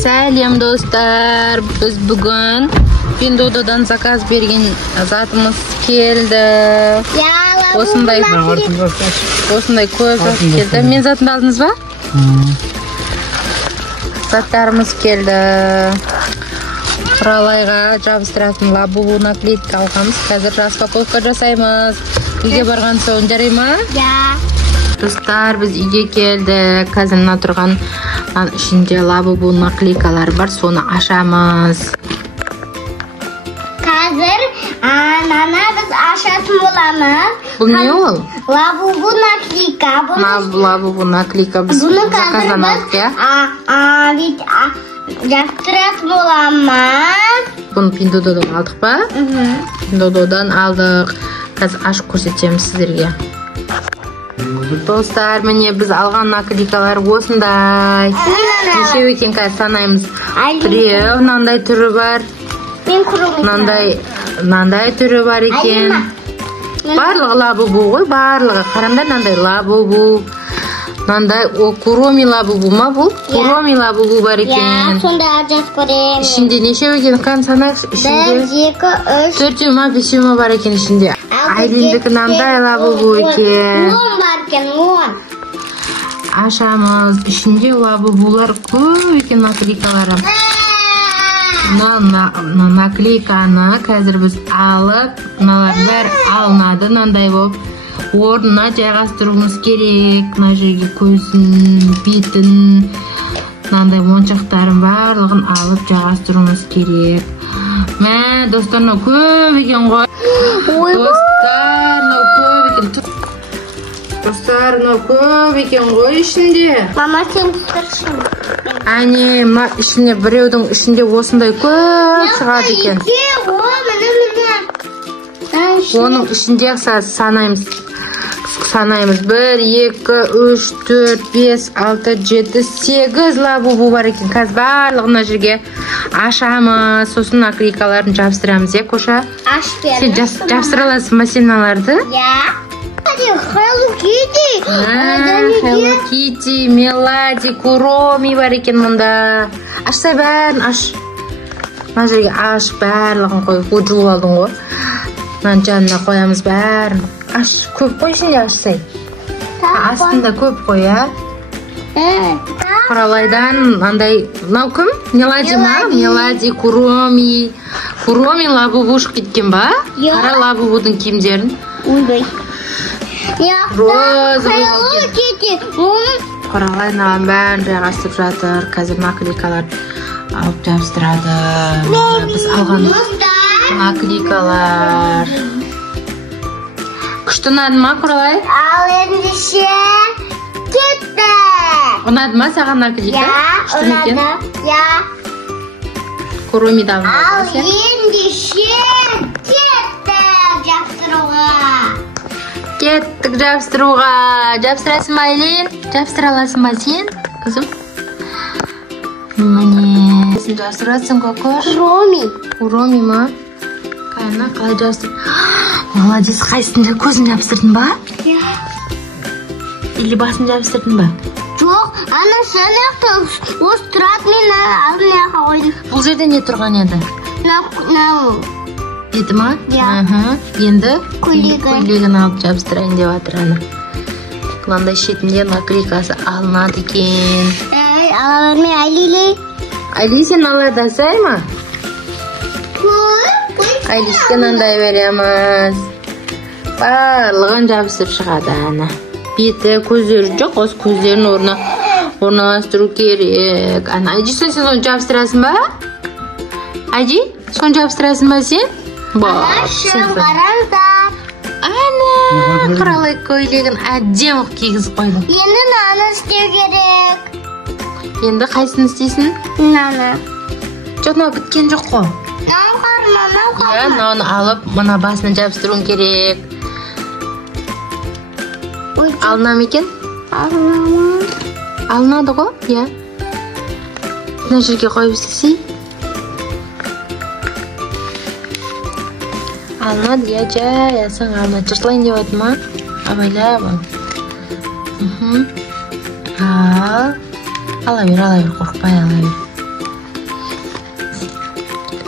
Сәлем достар, біз бүгін Pindodo'dan заказ берген затымыз келді. Осындай көп зат келді. Мен затымды алдыңыз ба? Заттарымыз келді. Құралайға жабыстыратын лабубу наклейка алғанбыз. Қазір распаковка жасаймыз. Үйге барған соң жарай ма? Достар, біз үйге келді. Қазір мына тұрған ішінде лабубу наклейкалар бар. Соны ашамыз. Қазір ананы біз ашатын боламыз. Бұл не ол? Лабубу наклейка. Лабубу наклейка біз заказдан алдық, я? Жаптыратын боламыз. Бұны Pindodo'дан алдық па? Pindodo'дан алдық. Қазір ашып көрсетеміз сіздерге. Достар, міне біз алған наклейкалар осындай. Нешеу екен қазір санаймыз. Біреу мынандай түрі бар. Мынандай түрі бар екен. Барлығы лабубу ғой, барлығы. Қараңдар, мынандай лабубу. Мынандай куроми лабубу ма бұл? Куроми лабубу бар екен. Сонда жазып көреміз. Ішінде нешеу екен? Қан санайық. 1, 2, 3. 4 ма, 5 ма бар екен ішінде. Айлендікі мынандай лабубу екен. 10 бар екен, 10. Ашамыз. Ішінде лабубулар көп екен наклейкалары. Наклейканы қазір біз алып, мыналар бәрі алынады, мынандай болып. Орнына жайғастыруымыз керек. Мына жерге көзін, бетін, мынандай моншақтарын барлығын алып жайғастыруымыз керек. Мә, достар, мынау көп екен ғой. Достар, мынау көп екен ғой ішінде. Мама, сен тұтыршын. Әне, ішінде біреудің ішінде осындай көп шығады екен. Оның ішінде санаймыз. 1, 2, 3, 4, 5, 6, 7, 8 лабубу бар екен. Қазір барлығына жерге ашамыз. Сосын наклейкаларын жабыстырамыз, е, Коша? Ашып берді. Сен жабыстыра аласың машиналарды? Hello Kitty. Hello Kitty, Melody, Kuromi бар екен мұнда. Ашсай бәрін, аш. Мына жерге аш, барлығын қой. Бұл жұлып алдың ғой. Мына жанына қоямыз бәрін. Аш, көп қой ішінде ашсай. Астында көп қой, а? Құралайдан андай, мынау кім? Melody ма? Melody, Kuromi. Kuromi лабубуш кеткен ба? Қара лабубудың киімдерін. Ойбай. Hello Kitty. Құралай мынаған бәрін жайғастырып жатыр. Қазір наклейкалар алып жабыстырады. Біз алған наклейкалар. Күшті ұнады ма, Құралай? Ал ендеше кетті. Ұнады ма саған наклейка? Күшті ме екен? Kuromi'дан Ал ендеше кетті жабыстыруға. Кеттік жабыстыруға. Жабыстырасың ба, Айлен? Жабыстыра аласың ба сен, қызым? Міне. Сен жабыстырасың, Кокош? Kuromi ма? Қайына, қалай жабыстыр? Молодец, қайсында көзін жабыстырдың ба? Или басын жабыстырдың ба? Жоқ, ана санақты осы тұрады, мен алдын яқа қойдым. Бұл жерде не тұрған еді? Еді ма? Енді көйлегін алып жабыстырайын деп жатыр ана. Мынандай шетінде наклейкасы алынады екен. Ала берме, Айлили. Айли, сен ала дасай ма? Айлишке мынандай береміз. Барлығын жабыстырып шығады ана. Беті, көздері жоқ, осы көздерін орналастыру керек. Ана, Айди, сен оны жабыстырасың ба? Айди, соны жабыстырасың ба сен? Ана, шын қараңдар. Ана, Құралай көйлегін әдем кигізіп қойды. Енді наны істеу керек. Енді қайсын істейсің? Наны. Жоқ, мынау біткен жоқ қой. Мынауны алып, мына басына жабыстыруың керек. Алына ма екен? Алынады ғой, я. Мына жерге қойып істесей. Алынады, я, жай, асың алына жыртылайын деп атым ма? Абайлап ал. Ала бер, қорықпай ала бер.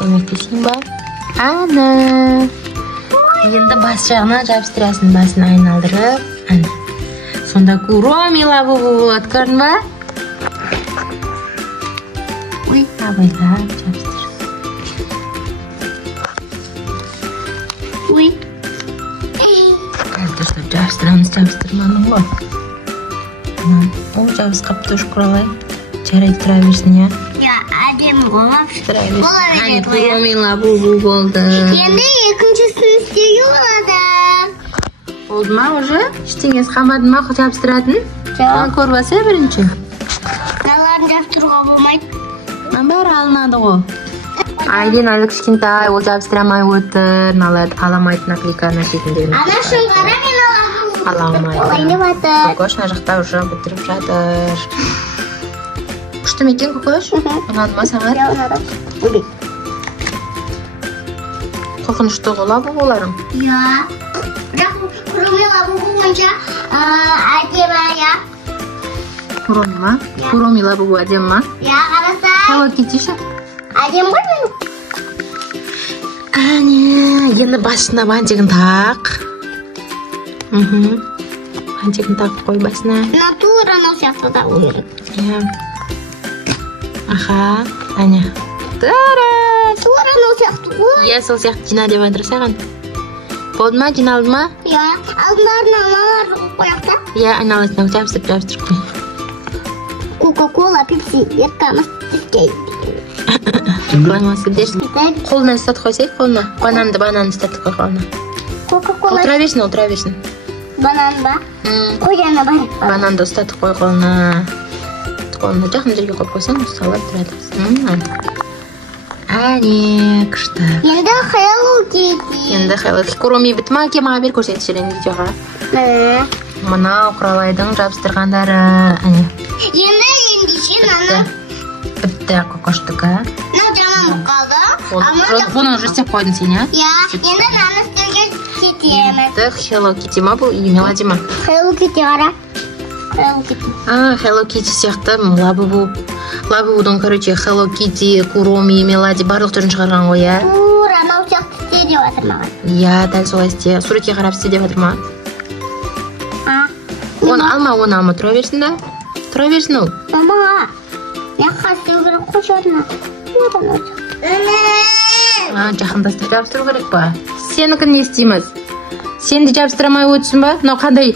көмектесейін ба? Ана. Енді бас жағына жабыстырасың, басын айналдырып. Ана. Сонда Куроми лабубу болады, көрдің ба? Ой, абайлап жабыстыр. Ой. Дұрыстап жабыстырмадың ғой. Ол жабысқап тұш құралай. Жарайды, тұра берсін, я? Я, әдем болып. Тұра берсін. Бола береді, Куроми лабубу болды. Енді екіншісін істеуге болады. Oldu ма уже? Ештеңесі қалмады ма жабыстыратын? Жоқ. Көріп алса бірінші. Мыналарын жабыстыруға болмайды. Бәрі алынады ғой. Айлин әлі кішкентай, ол жабыстырамай отыр. Наларды аламайтын наклейканы шетіндегі. Ана шын қара мен аламын. Аламайды. Ойнап жатыр. Көкөш мына жақта уже бітіріп жатыр. Күшті ме екен көкөш? Ұнады ма саған? Я ұнады. Ой. Қорқынышты ғой лабубуларың. Я. Бірақ Куроми лабубу бойынша әдемі, я. Куроми ма? Куроми лабубу әдем ма? Я, қараса. Hello Kitty ше? Әдем ғой менің. Әне, енді басына бантигін тақ. Бантигін тақ қой басына. Натура нау сияқты да өмірі. Иә. Аха, әне. Натура нау сияқты ғой. Иә, сол сияқты жина деп айтыр саған. Болды ма, жиналды ма? Я, алдындарына аналарды қояқта. Иә, айналасына жабыстырып қой. Кока-кола, пепси, еркамыз тізгей. Қоймасы дерсін. Қолына ұстатып қойсай, қолына. Бананды ұстатып қой қолына. Кока-кола. Отыра берсін. Банан ба? Қойана бар. Бананды ұстатып қой қолына. Қолына жақын жерге қойып қойсаң, ұсталып тұрады. Әне, күшті. Енді Hello Kitty. Куроми бітті ма? Әке маға бер көрсетішірен видеоға. Мынау құралайдың жабыстырғандары. Әне. Енді ендеше наны. Бітті көкөштікі. Мынау жаман қалды. Бұны уже істеп қойдың сен, я? Я, енді наны істеуге кетеміз. Hello Kitty ма бұл? Мелоди ма? Hello Kitty қара. Hello Kitty. Hello Kitty сияқты лабубу. Лабубудың, короче, Hello Kitty, Куроми, Мелоди барлық түрін шығарған ғой, я? Тура, нау сияқты істе деп жатыр маған. Я, дәл солай істе. Суретке қарап істе деп жатыр ма? Оны алма, тұра берсін да. Тұра берсін ол. Мама, мен қастеу керек қой жадына. Жақындастырып жабыстыру керек па? Сенікін не істейміз? Сен де жабыстырамай өтсін ба? Мынау қандай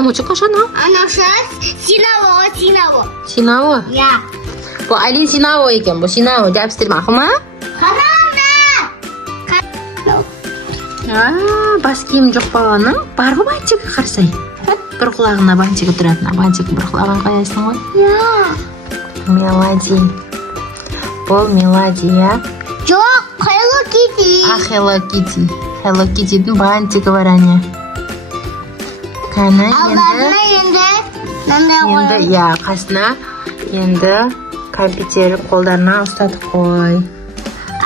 мочек қашан ау? Анау шас Синаво. Синаво? Я. Бұл Айлин Синаво екен, бұл Синаво жабыстырмақ ма? Бас киім жоқ баланың. Бар ғой бантигі қарсай. Бір құлағына бантигі тұратын. Бантигі бір құлағын қаясың ғой? Я. Мелоди. Бұл Мелоди, я? Жоқ, Hello Kitty. Hello Kitty. Hello Kitty'дің бантигі бар әне. Кәні енді, я, қасына енді компьютер қолдарына ұстатып қой.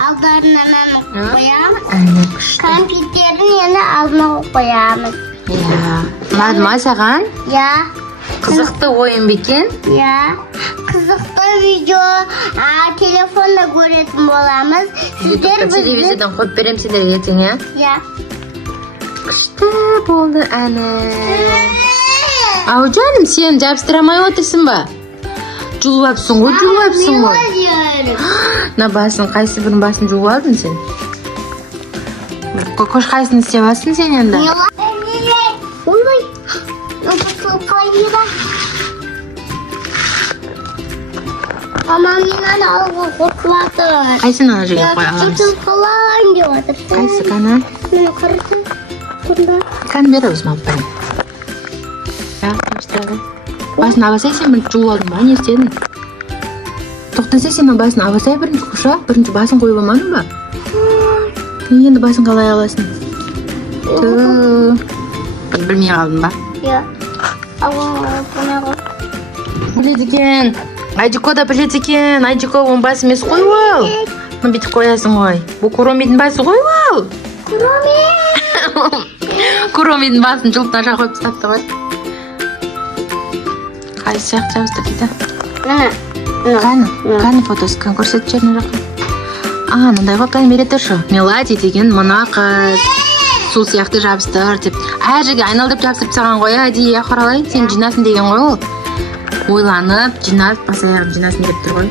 Алдарынан қоямыз. Әне күшті. Компьютерін енді алдына қоямыз. Я. Ұнады ма саған? Я. Қызықты ойын бекен? Я. Қызықты видео телефонда көретін боламыз. Сіздер бізді... Телевизордан қойып берем сендерге ертең, я? Я. Күшті болды әне. Ау жаным, сен жабыстырамай отырсың ба? Жуылапсың ғой. На басын, қайсы бірін басын жуылардың сен? Көш қайсын істеп алсың сен енді? Ой, ұпысылып қайыра. Мама, мен ана алға қорқылатыр. Қайсын ана жерге қой аламыз? Ұпысылып қалайын деп атыр. Қайсы қана? Мені қарысы. Күнді. Қан бері өзім алып бәрін. Я, жабыстырады. Басын абасай сен бірінші жуып алдың ба? Не істедің? Тоқтаса сен басын абасай бірінші қоша. Бірінші басын қойып алмадың ба? Енді басын қалай аласың? Білмей қалдың ба? Я. Біледі екен. Айдико да біледі екен. Айдико оның басы емес қой ол. Мұны бүйтіп қоясың ғой. Бұл Куромидің басы ғой ол. Куромидің басын жылтына жақ қойып тастапты ғой. Қайсы сияқты жабыстыр дейді. Қаны фотосы, көрсетіп жеріне жаққа. мындай қылып бере тұршы. Мелади деген мына қыз. Сол сияқты жабыстыр деп. Әр жерге айналдырып жабыстырып тастаған ғой, әдейі Құралай. Сен жинасын деген ғой ол. Ойланып, жинап, бас аяғын жинасын деп тұр ғой.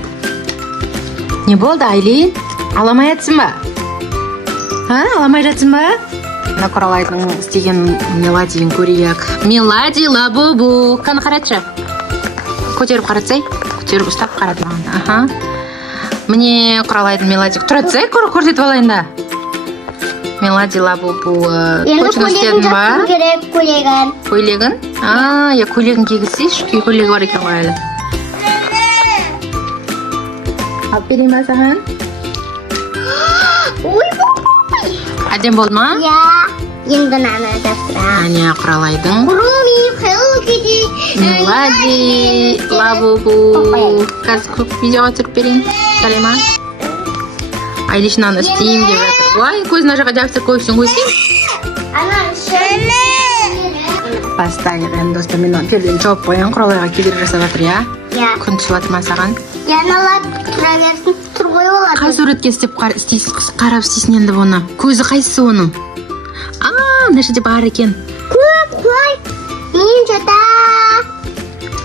Не болды, Айлин? Аламай жатсың ба? Аламай жатсың ба? Мына Құралайдың істеген Меладиін көрейік. Мелади лабубу. Қаны қаратшы. Көтеріп қаратсай. Көтеріп ұстап қарады маған. Міне Құралайдың Мелади. Тұратсай, көрсетіп алайын да. Мелади лабубу. Көшін істедің ба? Көйлегін. Көйлегін? Көйлегін кигізсейші. Көйлегі бар екен ғой әлі. Алып берейін ба саған? Әдем болды ма? Енді наны жастырам. Әне Құралайдың Мелади лабубу. Қазір көп видеоға түсіріп берейін. Сәлем ма? Айлиш наны істеймін деп жатыр. Ой, көзін ажаға жабыстырып қойыпсың қойсын. Бастайық енді достар, мен пердені жауып қоян. Құралайға кедергі жасап жатыр, я? Күн түсіп жатыр ма саған? Яналар тұра берсін, тұр қой олады. Қай суретке істейсіз, қарап істейсің енді бұны. Көзі қайсысы оның? Мына жерде бар екен. Көп қой. Мен жота.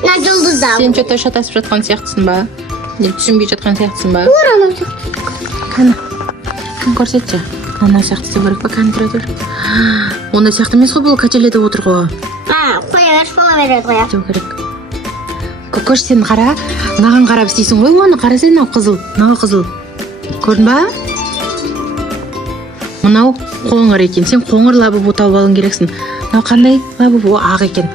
Мына жұлдызда. Сен жота шатасып жатқан сияқтысың ба? Не түсінбей жатқан сияқтысың ба? Анау сияқты. Қана. Кім көрсетші? Ана сияқты істеу керек па? Қаны тұра тұр. Онда сияқты емес қой, бұл қателеді отыр ғой. Қоя берші, бола береді қоя. Істеу керек. Көкөш, сен қара. Мынаған қарап істейсің ғой, оны қарасай, мынау қызыл. Мынау қызыл. Көрдің ба? Мынау қоңыр екен. Сен қоңыр лабубу тауып алың керексің. Мынау қандай лабубу? Ақ екен.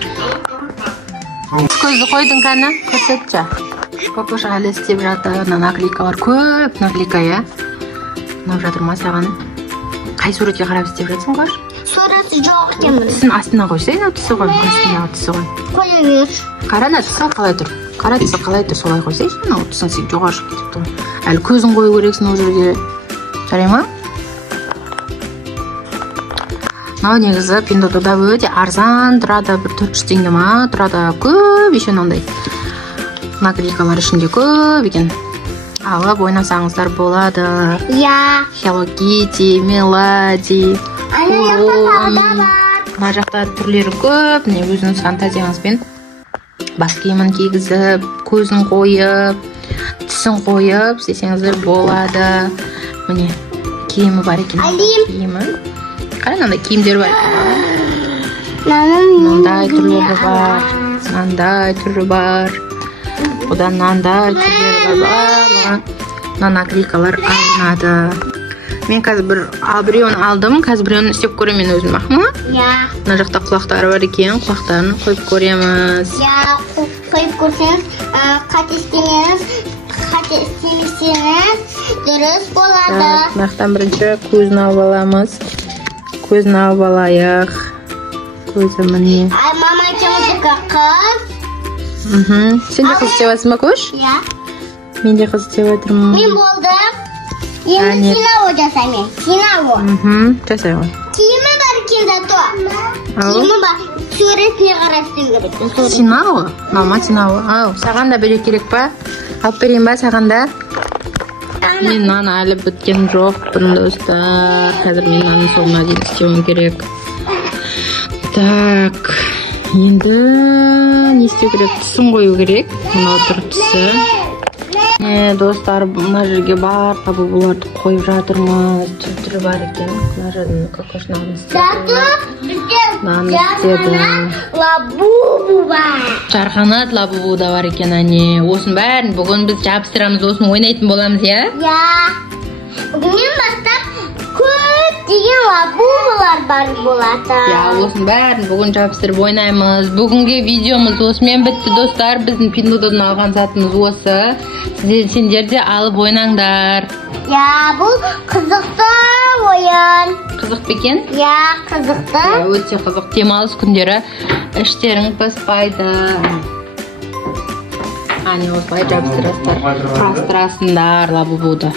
Көзді қойдың қаны? Көрсетші. Көкөш әлі істеп жатыр. Наклейкалар көп наклейка, я? Мынау жатыр ма саған? Қай суретке қарап істеп жатсың қош? Суреті жоқ екен. Тісін астына қойсай, мынау тісі ғой. Астындағы тісі ғой. Қоя берші. Қарана, тісі қалай тұр? Қара тісі қалай тұр? Солай қойсайшы, мынау тісің сен жоғары шығып кетіп тұр. Әлі көзін қою керексің ол жерге. Жарай ма? Мынау негізі Пиндодода өте арзан тұрады, бір 400 теңге ма тұрады, көп еще мынандай. Наклейкалар ішінде көп екен. Алып ойнасаңыздар болады. Hello Kitty, Мелади. Мына жақта түрлері көп. Міне өзіңіз фантазияңызбен бас киімін кигізіп, көзін қойып, тісін қойып істесеңіздер болады. Міне киімі бар екен. Киімі. Қара, мынандай киімдер бар екен. Мынандай түрлері бар. Мынандай түрі бар. Одан мынандай түрлері бар. Мына наклейкалар алынады. Мен қазір біреуін алдым, қазір біреуін істеп көремін өзім. Мына жақта құлақтары бар екен, құлақтарын қойып көреміз. Қойып көрсеңіз, қате істемесеңіз дұрыс болады. Мынақтан бірінші көзін алып аламыз. Көзін алып алайық. Көзі міне. Мама екеуміздікі қыз. Сен де қыз істеп жатсың ба, Көш? Мен де қыз істеп жатырмын. Мен болдым. Енді синау жасаймын. Синау. Жасай ғой. Киімі бар екен зато. Киімі бар. Суретіне қарап істеу керек. Синау? Мама синау. Саған да берек керек па? Алып берейін ба саған да? Мен наны әлі біткен жоқпын, достар. Қазір мен наны соңына дейін істеуім керек. Так. Енді не істеу керек? Тісін қою керек. Мынау тұр тісі. Достар, мына жерге бар лабубуларды қойып жатырмыз. Түрі бар екен. Мына жердің көкөш наны істеді. Наны істеді. Лабубу бар. Жарқанат лабубу да бар екен, әне. Осын бәрін бүгін біз жабыстырамыз, осын ойнайтын боламыз, я? Бүгіннен бастап көптеген лабубулар бар болады. Осын бәрін бүгін жабыстырып ойнаймыз. Бүгінгі видеомыз осымен бітті, достар. Біздің Пиндододан алған затымыз осы. Сендер де алып ойнаңдар. Бұл қызықты ойын. Қызық па екен? Қызықты. Өте қызық. Демалыс күндері іштерің пыспайды. Осылай жабыстырасыздар. Құрастырасыңдар лабубуды.